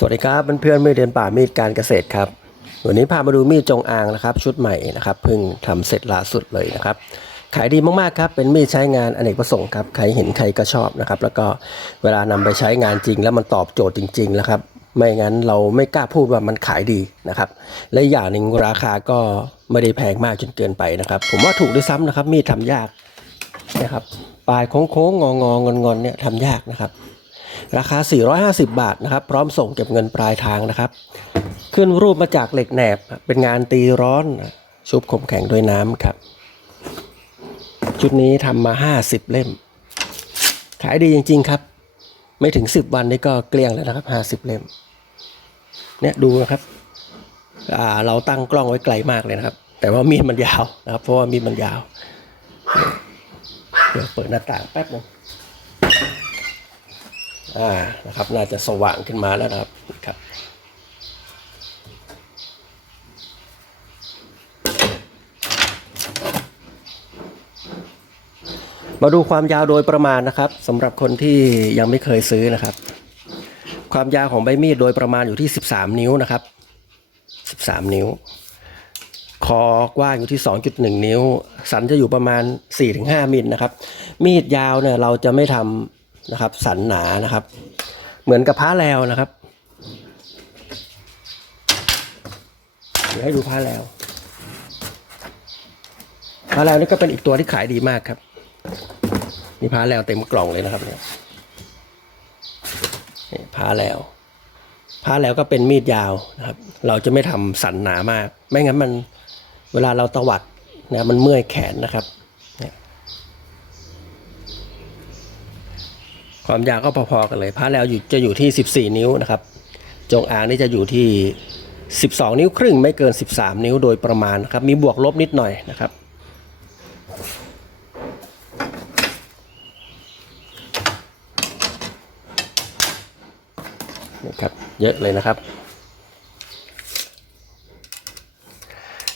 สวัสดีครับเพื่อนๆมือเดินป่ามีดการเกษตรครับวันนี้พามาดูมีดจงอางนะครับ ชุดใหม่นะครับเพิ่งทำเสร็จล่าสุดเลยนะครับ ขายดีมากๆครับเป็นมีดใช้งานอเนกประสงค์ครับใครเห็นใครก็ชอบนะครับแล้วก็เวลานำไปใช้งานจริง แล้วมันตอบโจทย์จริงๆนะครับไม่งั้นเราไม่กล้าพูดว่ามันขายดีนะครับและอีกอย่างหนึ่งราคาก็ไม่ได้แพงมากจนเกินไปนะครับ ผมว่าถูกด้วยซ้ำนะครับมีดทำยากนะครับปลายโค้งๆงองๆงอนๆเนี่ยทำยากนะครับ ราคา 450 บาทนะครับ พร้อมส่งเก็บเงินปลายทางนะครับ ขึ้นรูปมาจากเหล็กแหนบ เป็นงานตีร้อนชุบคมแข็งด้วยน้ำครับ ชุดนี้ทำมา 50 เล่ม ขายดีจริง ๆ ครับ ไม่ถึง 10 วันนี้ก็เกลี้ยงแล้วนะครับ 50 เล่ม เนี่ยดูนะครับเราตั้งกล้องไว้ไกลมากเลยนะครับ แต่ว่ามีดมันยาวนะครับ เพราะว่ามีดมันยาว เดี๋ยวเปิดหน้าต่างแป๊บนึง อ่านะครับน่าจะสว่างขึ้นมาแล้วนะครับครับมาดูความยาวโดยประมาณนะครับสำหรับคนที่ยังไม่เคยซื้อนะครับ ความยาวของใบมีดโดยประมาณอยู่ที่ 13 นิ้วนะครับ 13 นิ้ว คอกว้างอยู่ที่ 2.1 นิ้ว สันจะอยู่ประมาณ 4-5มิลนะครับ มีดยาวเนี่ยเราจะไม่ทำ นะครับ สันหนานะครับ เหมือนกับผ้าแล้วนะครับเดี๋ยวให้ดูผ้าแล้วผ้าแล้วนี่ก็เป็นอีกตัวที่ขายดีมากครับมีผ้าแล้วเต็มกล่องเลยนะครับเนี่ยผ้าแล้วผ้าแล้วก็เป็นมีดยาวนะครับ เราจะไม่ทำสันหนามาก ไม่งั้นมันเวลาเราตวัดนะมันเมื่อยแขนนะครับเนี่ย ความยาวก็พอๆกันเลยผ้าแล้วจะอยู่ที่ 14 นิ้วนะครับ จงอางนี่จะอยู่ที่ 12 นิ้วครึ่งไม่เกิน 13 นิ้วโดยประมาณนะครับ มีบวกลบนิดหน่อยนะครับนะครับ เยอะเลยนะครับ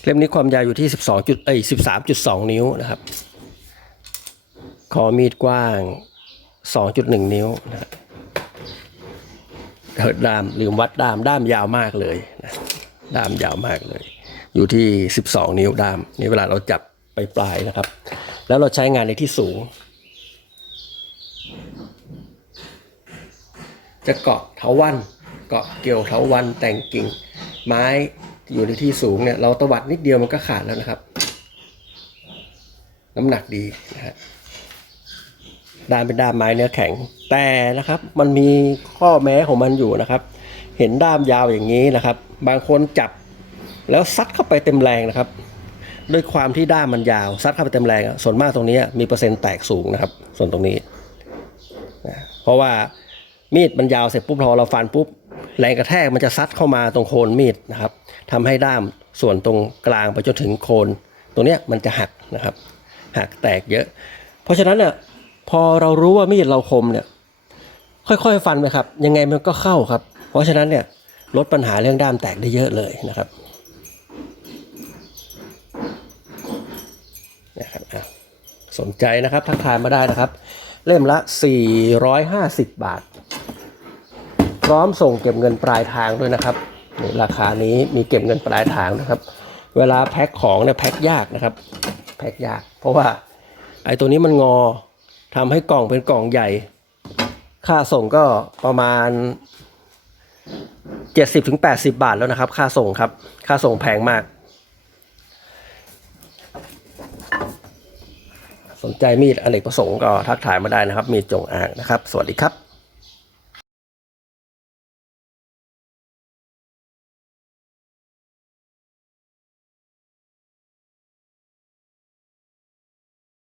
เล่มนี้ความยาวอยู่ที่ 12จุดเอ้ย13.2 นิ้วนะครับ คอมีดกว้าง 2.1 นิ้วนะครับเออด้ามลืมวัดด้ามด้ามยาวมากเลยนะด้ามยาวมากเลย อยู่ที่ 12 นิ้วด้ามนี่เวลาเราจับไปปลายนะครับ แล้วเราใช้งานในที่สูง จะเกาะเถาวันเกาะเกี่ยวเถาวันแต่งกิ่ง ไม้อยู่ในที่สูงเนี่ยเราตวัดนิดเดียวมันก็ขาดแล้วนะครับ น้ำหนักดีนะฮะ ด้ามเป็นด้ามไม้เนื้อแข็ง แต่นะครับ มันมีข้อแม้ของมันอยู่นะครับ เห็นด้ามยาวอย่างนี้นะครับ บางคนจับแล้วซัดเข้าไปเต็มแรงนะครับ ด้วยความที่ด้ามมันยาวซัดเข้าไปเต็มแรง ส่วนมากตรงนี้มีเปอร์เซ็นต์แตกสูงนะครับ ส่วนตรงนี้นะเพราะว่ามีดมันยาวเสร็จปุ๊บพอเราฟันปุ๊บแรงกระแทกมันจะซัดเข้ามาตรงโคนมีดนะครับทำให้ด้ามส่วนตรงกลางไปจนถึงโคน ตรงเนี้ยมันจะหักนะครับ หักแตกเยอะ เพราะฉะนั้นเนี่ย พอเรารู้ว่ามีดเราคมเนี่ย ค่อยๆฟันไปครับ ยังไงมันก็เข้าครับ เพราะฉะนั้นเนี่ยลดปัญหาเรื่องด้ามแตกได้เยอะเลยนะครับนะครับสนใจนะครับทักทายมาได้นะครับ เล่มละ 450 บาท พร้อมส่งเก็บเงินปลายทางด้วยนะครับนี่ราคานี้มีเก็บเงินปลายทางนะครับ เวลาแพ็คของเนี่ยแพ็คยากนะครับ แพ็คยาก เพราะว่าไอ้ตัวนี้มันงอ ทำให้กล่องเป็นกล่องใหญ่ ค่าส่งก็ประมาณ 70-80 บาทแล้วนะครับ ค่าส่งครับ ค่าส่งแพงมาก สนใจมีดอเนกประสงค์ก็ทักทายมาได้นะครับ มีดจงอางนะครับ สวัสดีครับ